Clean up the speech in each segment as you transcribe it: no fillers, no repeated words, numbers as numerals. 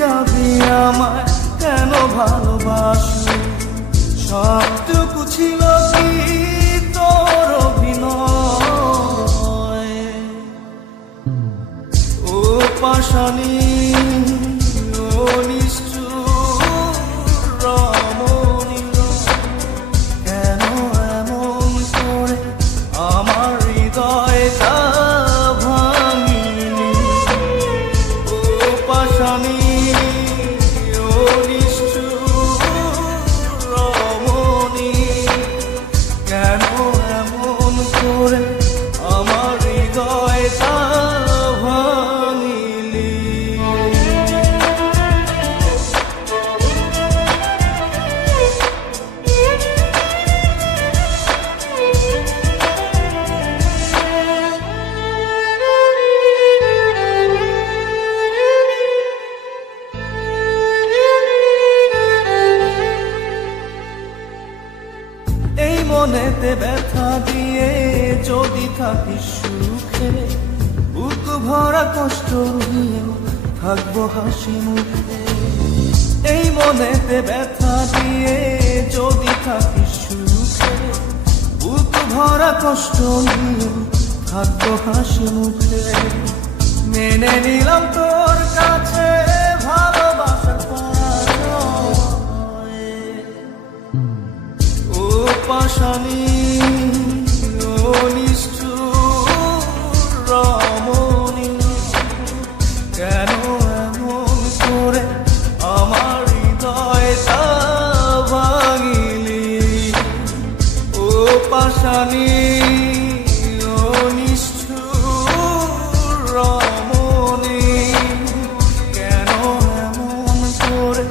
যাবি আমায় কেন ভালোবাসলি? সবটুকু ছিল কি তোর অভিনয়? ও পাশানি, ও নিষ্ঠুর রমণী, কেন এমন করে আমার হৃদয়টা ভাঙিলি? ও পাশানি, ও নিষ্ঠুর রমণী, কেন এমন করে আমার হৃদয়টা ভাঙিলি? এই মনেতে ব্যথা দিয়ে যদি থাকিস সুখে, বুক ভরা কষ্ট নিয়েও থাকবো হাসি মুখে। এই মনেতে ব্যথা দিয়ে যদি থাকিস সুখে, বুক ভরা কষ্ট নিয়েও থাকবো হাসি মুখে। মেনে নিলাম তোর কাছে ভালোবাসার পায়। ও পাশানি, ও নিষ্ঠুর রমণী, কেন এমন করে আমার হৃদয়টা ভাঙিলি? ও পাশানি, ও নিষ্ঠুর রমণী, কেন এমন করে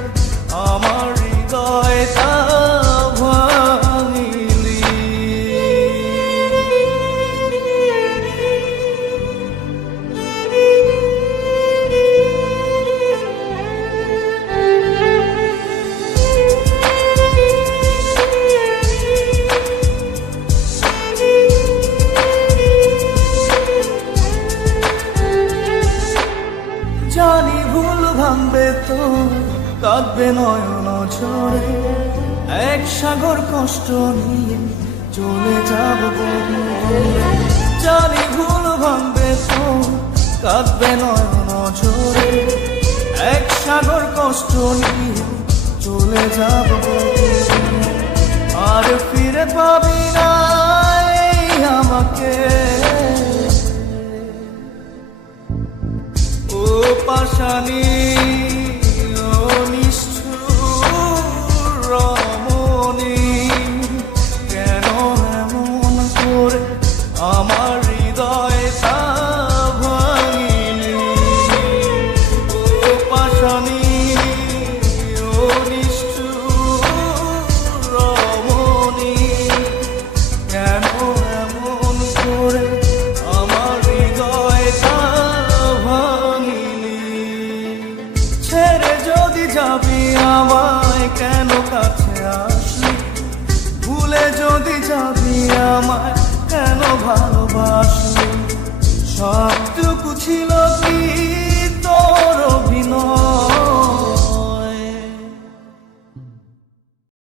আমার হৃদয়টা ভাঙিলি? জানি ভুল ভাঙবে তো, কাঁদবে নয়ন ঝরে, এক সাগর কষ্ট নিয়ে চলে যাব বন্ধুরে। জানি ভুল ভাঙবে তো, কাঁদবে নয়ন ঝরে, এক সাগর কষ্ট নিয়ে চলে যাব বন্ধুরে। আর ফিরে পাবি না এই আমাকে। ও পাশানি, ও নিষ্ঠুর রমণী, কেন এমন করে আমার হৃদয়টা ভাঙিলি? ও পাশানি, ও নিষ্ঠুর রমণী, কেন এমন করে আমার হৃদয়টা ভাঙিলি? ছেড়ে যদি যাবি আমায় কেন কাছে আসলি? ভুলে যদি যাবি আমায় কেন ভালোবাসলি? সবটুকু ছিল